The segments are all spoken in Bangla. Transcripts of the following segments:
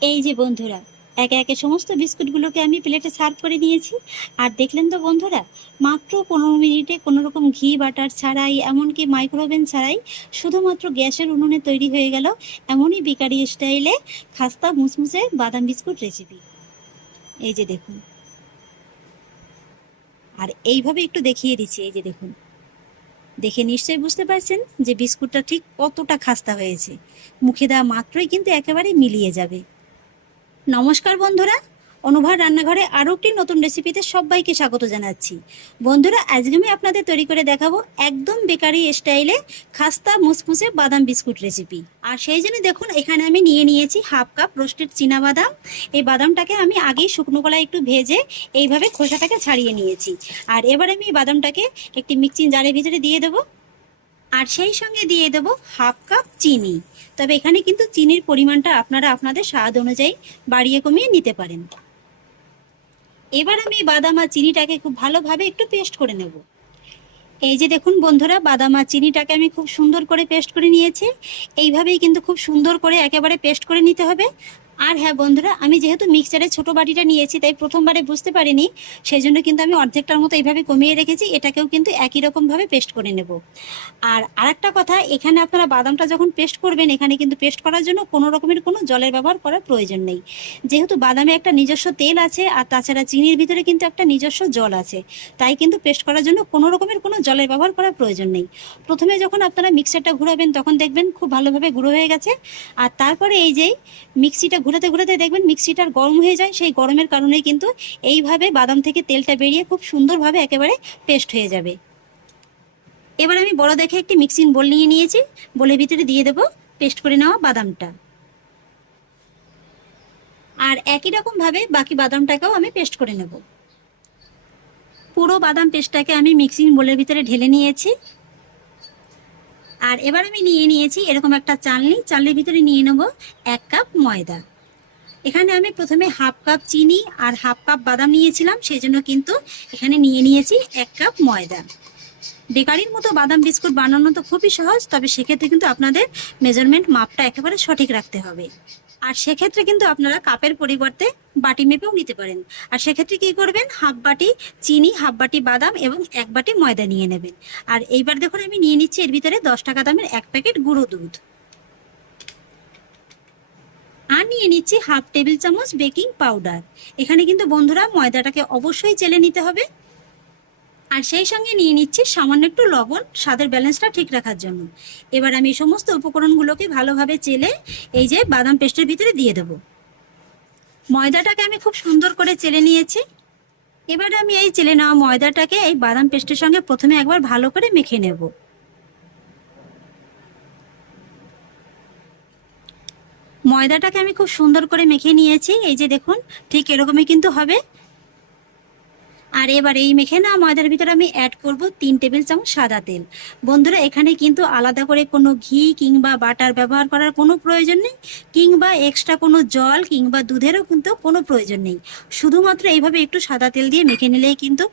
এই যে বন্ধুরা, একে একে সমস্ত বিস্কুটগুলোকে আমি প্লেটে সার্ভ করে নিয়েছি। আর দেখলেন তো বন্ধুরা, মাত্র পনেরো মিনিটে কোনো রকম ঘি, বাটার ছাড়াই, এমনকি মাইক্রোওভেন ছাড়াই শুধুমাত্র গ্যাসের উনুনে তৈরি হয়ে গেল এমনই বেকারি স্টাইলে খাস্তা মুসমুসে বাদাম বিস্কুট রেসিপি এই যে দেখুন। আর এইভাবে একটু দেখিয়ে দিচ্ছি, এই যে দেখুন। দেখে নিশ্চয়ই বুঝতে পারছেন যে বিস্কুটটা ঠিক কতটা খাস্তা হয়েছে। মুখে দেওয়া মাত্রই কিন্তু একেবারে মিলিয়ে যাবে। নমস্কার বন্ধুরা। অনুভার রান্নাঘরে আরও একটি নতুন রেসিপিতে সবাইকে স্বাগত জানাচ্ছি। বন্ধুরা, আজকে আমি আপনাদের তৈরি করে দেখাবো একদম বেকারি স্টাইলে খাস্তা মুসমুসে বাদাম বিস্কুট রেসিপি আর সেই জন্য দেখুন, এখানে আমি নিয়ে নিয়েছি হাফ কাপ রোস্টেড চীনা বাদাম এই বাদামটাকে আমি আগেই শুকনো কলায় একটু ভেজে এইভাবে খোসাটাকে ছাড়িয়ে নিয়েছি। আর এবার আমি বাদামটাকে একটি মিক্সিং জারের ভিতরে দিয়ে দেবো। আর সেই সঙ্গে দিয়ে দেবো হাফ কাপ চিনি। তবে এখানে কিন্তু চিনির পরিমাণটা আপনারা আপনাদের স্বাদ অনুযায়ী বাড়িয়ে কমিয়ে নিতে পারেন। এবার আমি বাদাম আর চিনিটাকে খুব ভালোভাবে একটু পেস্ট করে নেব। এই যে দেখুন বন্ধুরা, বাদাম আর চিনিটাকে আমি খুব সুন্দর করে পেস্ট করে নিয়েছি। এইভাবেই কিন্তু খুব সুন্দর করে একেবারে পেস্ট করে নিতে হবে। আর হ্যাঁ বন্ধুরা, আমি যেহেতু মিক্সারের ছোট বাটিটা নিয়েছি, তাই প্রথমবারে বুঝতে পারিনি সেই জন্য কিন্তু আমি অর্ধেকটার মতো এইভাবে কমিয়ে রেখেছি, এটাকেও কিন্তু একই রকমভাবে পেস্ট করে নেব। আর আরেকটা কথা, এখানে আপনারা বাদামটা যখন পেস্ট করবেন, এখানে কিন্তু পেস্ট করার জন্য কোনো রকমের কোনো জলের ব্যবহার করার প্রয়োজন নেই। যেহেতু বাদামে একটা নিজস্ব তেল আছে, আর তাছাড়া চিনির ভিতরে কিন্তু একটা নিজস্ব জল আছে, তাই কিন্তু পেস্ট করার জন্য কোনো রকমের কোনো জলের ব্যবহার করার প্রয়োজন নেই। প্রথমে যখন আপনারা মিক্সারটা ঘুরাবেন, তখন দেখবেন খুব ভালোভাবে গুঁড়ো হয়ে গেছে। আর তারপরে এই যে মিক্সিটা ঘুরাতে ঘুরাতে দেখবেন মিক্সিটার গরম হয়ে যায়, সেই গরমের কারণেই কিন্তু এইভাবে বাদাম থেকে তেলটা বেরিয়ে খুব সুন্দরভাবে একেবারে পেস্ট হয়ে যাবে। এবার আমি বড় দেখে একটি মিক্সিং বোল নিয়ে নিয়েছি, বোলের ভিতরে দিয়ে দেবো পেস্ট করে নেওয়া বাদামটা। আর একই রকমভাবে বাকি বাদামটাকেও আমি পেস্ট করে নেব। পুরো বাদাম পেস্টটাকে আমি মিক্সিং বোলের ভিতরে ঢেলে নিয়েছি। আর এবার আমি নিয়ে নিয়েছি এরকম একটা চালনি, চালনির ভিতরে নিয়ে নেব এক কাপ ময়দা। এখানে আমি প্রথমে হাফ কাপ চিনি আর হাফ কাপ বাদাম নিয়েছিলাম সেই জন্য কিন্তু এখানে নিয়ে নিয়েছি এক কাপ ময়দা। বেকারির মতো বাদাম বিস্কুট বানানো তো খুবই সহজ, তবে সেক্ষেত্রে কিন্তু আপনাদের মেজারমেন্ট মাপটা একেবারে সঠিক রাখতে হবে। আর সেক্ষেত্রে কিন্তু আপনারা কাপের পরিবর্তে বাটি মেপেও নিতে পারেন। আর সেক্ষেত্রে কি করবেন? হাফ বাটি চিনি, হাফ বাটি বাদাম এবং এক বাটি ময়দা নিয়ে নেবেন। আর এইবার দেখুন, আমি নিয়ে নিচ্ছি এর ভিতরে দশ টাকা দামের এক প্যাকেট গুঁড়ো দুধ। নিয়ে নিচ্ছি হাফ টেবিল চামচ বেকিং পাউডার। এখানে কিন্তু বন্ধুরা ময়দাটাকে অবশ্যই চেলে নিতে হবে। আর সেই সঙ্গে নিয়ে নিচ্ছি সামান্য একটু লবণ, স্বাদের ব্যালেন্সটা ঠিক রাখার জন্য। এবার আমি এই সমস্ত উপকরণগুলোকে ভালোভাবে চেলে এই যে বাদাম পেস্টের ভিতরে দিয়ে দেব। ময়দাটাকে আমি খুব সুন্দর করে চেলে নিয়েছি। এবার আমি এই চেলে নেওয়া ময়দাটাকে এই বাদাম পেস্টের সঙ্গে প্রথমে একবার ভালো করে মেখে নেব। ময়দাটাকে আমি খুব সুন্দর করে মেখে নিয়েছি। এই যে দেখুন, ঠিক এরকমই কিন্তু হবে। আর এবার এই মেখে না ময়দার ভিতরে আমি অ্যাড করব তিন টেবিল চামচ সাদা তেল। বন্ধুরা, এখানে কিন্তু আলাদা করে কোনো ঘি কিংবা বাটার ব্যবহার করার কোনো প্রয়োজন নেই, কিংবা এক্সট্রা কোনো জল কিংবা দুধেরও কিন্তু কোনো প্রয়োজন নেই। শুধুমাত্র এইভাবে একটু সাদা তেল দিয়ে মেখে নিলেই কিন্তু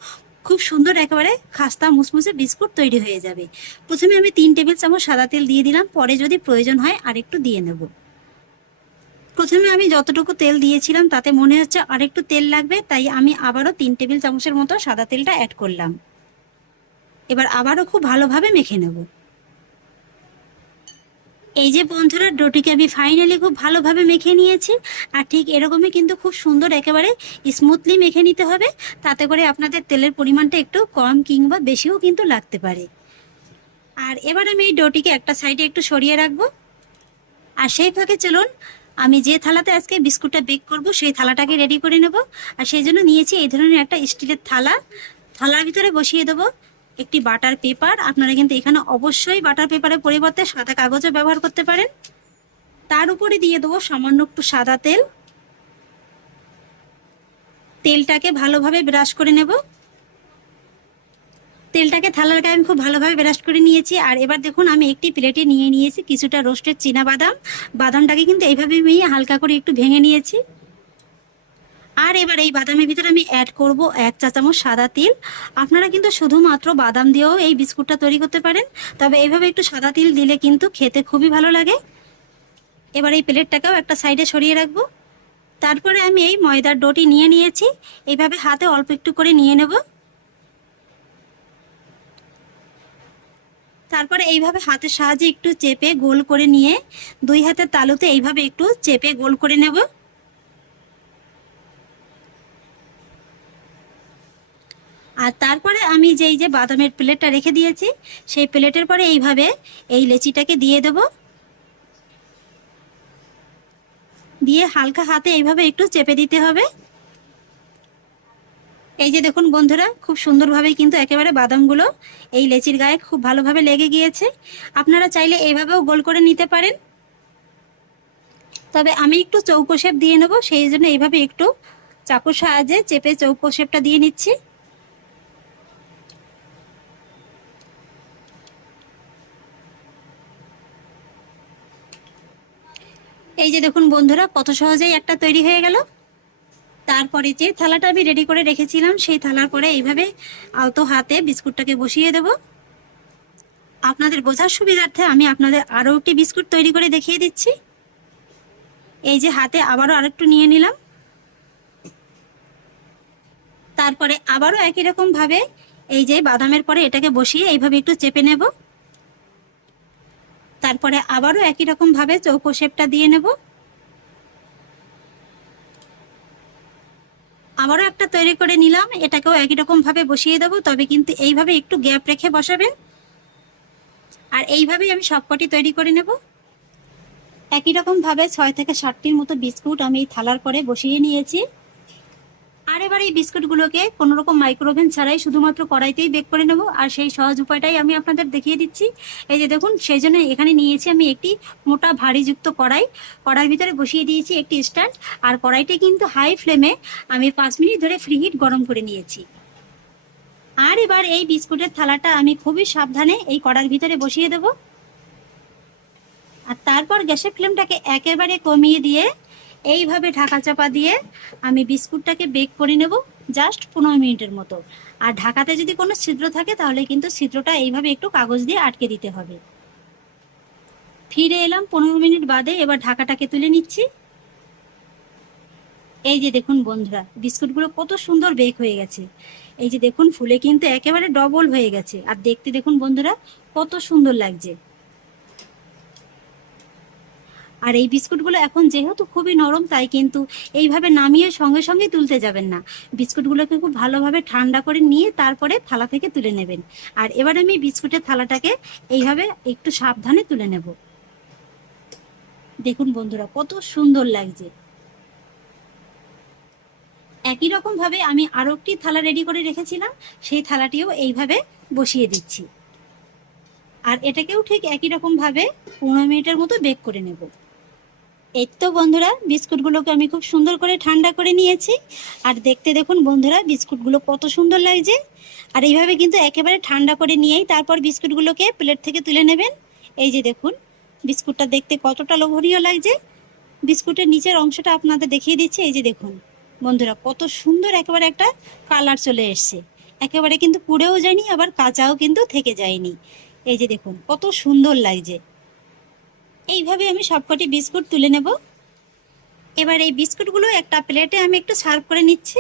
খুব সুন্দর একেবারে খাস্তা মুসমুসে বিস্কুট তৈরি হয়ে যাবে। প্রথমে আমি তিন টেবিল চামচ সাদা তেল দিয়ে দিলাম, পরে যদি প্রয়োজন হয় আর একটু দিয়ে নেব। প্রথমে আমি যতটুকু তেল দিয়েছিলাম, তাতে মনে হচ্ছে আরেকটু তেল লাগবে, তাই আমি আবারও তিন টেবিল চামচের মতো সাদা তেলটা অ্যাড করলাম। এবার আবারও খুব ভালোভাবে মেখে নেব। এই যে বন্ধুরা, ডোটিকে আমি ফাইনালি খুব ভালোভাবে মেখে নিয়েছি, আর ঠিক এরকমই কিন্তু খুব সুন্দর একেবারে স্মুথলি মেখে নিতে হবে, তাতে করে আপনাদের তেলের পরিমাণটা একটু কম কিংবা বেশিও কিন্তু লাগতে পারে। আর এবার আমি এই ডোটিকে একটা সাইডে একটু সরিয়ে রাখব। আর সেই ফাঁকে চলুন আমি যে থালাতে আজকে বিস্কুটটা বেক করব, সেই থালাটাকে রেডি করে নেব। আর সেই জন্য নিয়েছি এই ধরনের একটা স্টিলের থালা। থালার ভিতরে বসিয়ে দেবো একটি বাটার পেপার। আপনারা কিন্তু এখানে অবশ্যই বাটার পেপারের পরিবর্তে সাদা কাগজও ব্যবহার করতে পারেন। তার উপরে দিয়ে দেবো সামান্য একটু সাদা তেল। তেলটাকে ভালোভাবে ব্রাশ করে নেব। তেলটাকে থালার গায়ে আমি খুব ভালোভাবে ব্রাশ করে নিয়েছি। আর এবার দেখুন, আমি একটি প্লেটে নিয়ে নিয়েছি কিছুটা রোস্টেড চীনা বাদাম। বাদামটাকে কিন্তু এইভাবে আমি হালকা করে একটু ভেঙে নিয়েছি। আর এবার এই বাদামের ভিতরে আমি অ্যাড করব এক চা চামচ সাদা তিল। আপনারা কিন্তু শুধুমাত্র বাদাম দিয়েও এই বিস্কুটটা তৈরি করতে পারেন। তবে এইভাবে একটু সাদা তিল দিলে কিন্তু খেতে খুবই ভালো লাগে। এবার এই প্লেটটাকেও একটা সাইডে সরিয়ে রাখব। তারপরে আমি এই ময়দার ডোটি নিয়ে নিয়েছি। এইভাবে হাতে অল্প একটু করে নিয়ে নেব। তারপরে এইভাবে হাতের সাহায্যে একটু চেপে গোল করে নিয়ে দুই হাতের তালুতে এইভাবে একটু চেপে গোল করে নেব। আর তারপরে আমি যেই যে বাদামের প্লেটটা রেখে দিয়েছি, সেই প্লেটের পরে এইভাবে এই লেচিটাকে দিয়ে দেব। দিয়ে হালকা হাতে এইভাবে একটু চেপে দিতে হবে। এই যে দেখুন বন্ধুরা, খুব সুন্দরভাবে কিন্তু একেবারে বাদামগুলো এই লেচির গায়ে খুব ভালোভাবে লেগে গিয়েছে। আপনারা চাইলে এইভাবেও গোল করে নিতে পারেন। তবে আমি একটু চৌকো শেপ দিয়ে নেব, সেই জন্য এইভাবে একটু চাকুর সাহায্যে চেপে চৌকো শেপটা দিয়ে নিচ্ছি। এই যে দেখুন বন্ধুরা, কত সহজেই একটা তৈরি হয়ে গেল। তারপরে যে থালাটা আমি রেডি করে রেখেছিলাম, সেই থালার পরে এইভাবে আলতো হাতে বিস্কুটটাকে বসিয়ে দেব। আপনাদের বোঝার সুবিধার্থে আমি আপনাদের আরও একটি বিস্কুট তৈরি করে দেখিয়ে দিচ্ছি। এই যে হাতে আবারও আরেকটু নিয়ে নিলাম। তারপরে আবারও একই রকম ভাবে এই যে বাদামের পরে এটাকে বসিয়ে এইভাবে একটু চেপে নেব। তারপরে আবারও একই রকম ভাবে চৌকো শেপটা দিয়ে নেব। আবারও একটা তৈরি করে নিলাম। এটাকেও একই রকম ভাবে বসিয়ে দেবো, তবে কিন্তু এইভাবে একটু গ্যাপ রেখে বসাবেন। আর এইভাবেই আমি সবকটি তৈরি করে নেব। একই রকমভাবে ছয় থেকে সাতটির মতো বিস্কুট আমি থালার পরে বসিয়ে নিয়েছি। আর এবার এই বিস্কুটগুলোকে কোনো রকম মাইক্রোওভেন ছাড়াই শুধুমাত্র কড়াইতেই বেক করে নেব। আর সেই সহজ উপায়টাই আমি আপনাদের দেখিয়ে দিচ্ছি। এই যে দেখুন, সেই জন্য এখানে নিয়েছি আমি একটি মোটা ভারীযুক্ত কড়াই। কড়াইয়ের ভিতরে বসিয়ে দিয়েছি একটি স্ট্যান্ড। আর কড়াইটি কিন্তু হাই ফ্লেমে আমি পাঁচ মিনিট ধরে ফ্রি হিট গরম করে নিয়েছি। আর এবার এই বিস্কুটের থালাটা আমি খুবই সাবধানে এই কড়ার ভিতরে বসিয়ে দেব। আর তারপর গ্যাসের ফ্লেমটাকে একেবারে কমিয়ে দিয়ে এইভাবে ঢাকা চাপা দিয়ে আমি বিস্কুটটাকে বেক করে নেব জাস্ট পনেরো মিনিটের মতো। আর ঢাকাতে যদি কোনো ছিদ্র থাকে, তাহলে কিন্তু ছিদ্রটা এইভাবে একটু কাগজ দিয়ে আটকে দিতে হবে। ফিরে এলাম পনেরো মিনিট বাদে, এবার ঢাকাটাকে তুলে নিচ্ছি। এই যে দেখুন বন্ধুরা, বিস্কুটগুলো কত সুন্দর বেক হয়ে গেছে। এই যে দেখুন, ফুলে কিন্তু একেবারে ডবল হয়ে গেছে। আর দেখতে দেখুন বন্ধুরা, কত সুন্দর লাগছে। আর এই বিস্কুটগুলো এখন যেহেতু খুবই নরম, তাই কিন্তু এইভাবে নামিয়ে সঙ্গে সঙ্গে তুলতে যাবেন না। বিস্কুটগুলোকে খুব ভালোভাবে ঠান্ডা করে নিয়ে তারপরে থালা থেকে তুলে নেবেন। আর এবার আমি বিস্কুটের থালাটাকে এইভাবে একটু সাবধানে তুলে নেব। দেখুন বন্ধুরা, কত সুন্দর লাগছে। একই রকম ভাবে আমি আরও একটি থালা রেডি করে রেখেছিলাম, সেই থালাটিও এইভাবে বসিয়ে দিচ্ছি। আর এটাকেও ঠিক একই রকম ভাবে পনেরো মিনিটের মতো বেক করে নেব। এই তো বন্ধুরা, বিস্কুটগুলোকে আমি খুব সুন্দর করে ঠান্ডা করে নিয়েছি। আর দেখতে দেখুন বন্ধুরা, বিস্কুটগুলো কত সুন্দর লাগছে। আর এইভাবে কিন্তু একেবারে ঠান্ডা করে নিয়েই তারপর বিস্কুটগুলোকে প্লেট থেকে তুলে নেবেন। এই যে দেখুন, বিস্কুটটা দেখতে কতটা লোভনীয় লাগছে। বিস্কুটের নিচের অংশটা আপনাদের দেখিয়ে দিচ্ছি। এই যে দেখুন, বন্ধুরা, কত সুন্দর একেবারে একটা কালার চলে এসছে। একেবারে কিন্তু পুড়েও যায়নি, আবার কাঁচাও কিন্তু থেকে যায়নি। এই যে দেখুন, কত সুন্দর লাগছে। এইভাবে আমি সবকটি বিস্কুট তুলে নেব। এবার এই বিস্কুটগুলো একটা প্লেটে আমি একটু সার্ভ করে নিচ্ছি।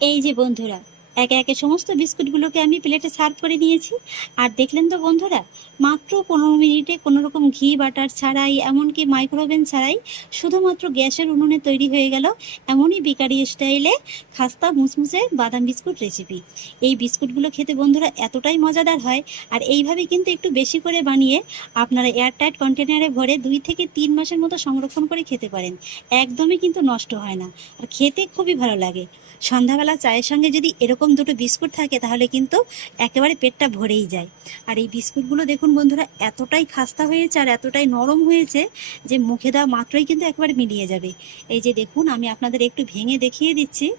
এই যে বন্ধুরা, একে একে সমস্ত বিস্কুটগুলোকে আমি প্লেটে সার্ভ করে নিয়েছি। আর দেখলেন তো বন্ধুরা মাত্র পনেরো মিনিটে কোনো রকম ঘি, বাটার ছাড়াই, এমনকি মাইক্রোওভেন ছাড়াই শুধুমাত্র গ্যাসের উনুনে তৈরি হয়ে গেল এমনই বেকারি স্টাইলে খাস্তা, মুসমুসে বাদাম বিস্কুট রেসিপি এই বিস্কুটগুলো খেতে বন্ধুরা এতটাই মজাদার হয়, আর এইভাবে কিন্তু একটু বেশি করে বানিয়ে আপনারা এয়ারটাইট কন্টেনারে ভরে দুই থেকে তিন মাসের মতো সংরক্ষণ করে খেতে পারেন। একদমই কিন্তু নষ্ট হয় না, আর খেতে খুবই ভালো লাগে। সন্ধ্যাবেলা চায়ের সঙ্গে যদি এরকম দুটো বিস্কুট থাকে তাহলে কিন্তু একেবারে পেটটা ভরেই যায়। আর এই বিস্কুটগুলো দেখুন বন্ধুরা, এতটাই খাস্তা হয়েছে আর এতটাই নরম হয়েছে যে মুখে দেওয়া মাত্রই কিন্তু একেবারে মিলিয়ে যাবে। এই যে দেখুন, আমি আপনাদের একটু ভেঙে দেখিয়ে দিচ্ছি।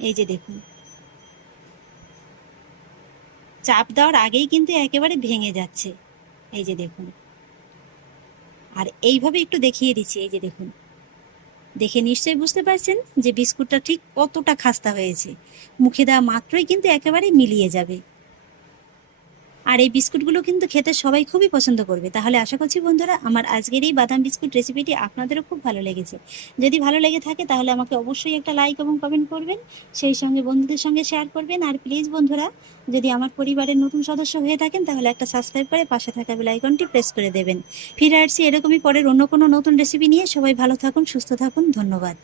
এই যে দেখুন। চাপ দেওয়ার আগেই কিন্তু একেবারে ভেঙে যাচ্ছে। এই যে দেখুন। আর এইভাবে একটু দেখিয়ে দিচ্ছি, এই যে দেখুন। দেখে নিশ্চয়ই বুঝতে পারছেন যে বিস্কুটটা ঠিক কতটা খাস্তা হয়েছে। মুখে দেওয়া মাত্রই কিন্তু একেবারে মিলিয়ে যাবে। আর এই বিস্কুটগুলো কিন্তু খেতে সবাই খুবই পছন্দ করবে। তাহলে আশা করছি বন্ধুরা, আমার আজকের এই বাদাম বিস্কুট রেসিপিটি আপনাদেরও খুব ভালো লেগেছে। যদি ভালো লেগে থাকে, তাহলে আমাকে অবশ্যই একটা লাইক এবং কমেন্ট করবেন, সেই সঙ্গে বন্ধুদের সঙ্গে শেয়ার করবেন। আর প্লিজ বন্ধুরা, যদি আমার পরিবারের নতুন সদস্য হয়ে থাকেন, তাহলে একটা সাবস্ক্রাইব করে পাশে থাকা বেল আইকনটি প্রেস করে দেবেন। ফিরে আসছি এরকমই পরের অন্য কোনো নতুন রেসিপি নিয়ে। সবাই ভালো থাকুন, সুস্থ থাকুন। ধন্যবাদ।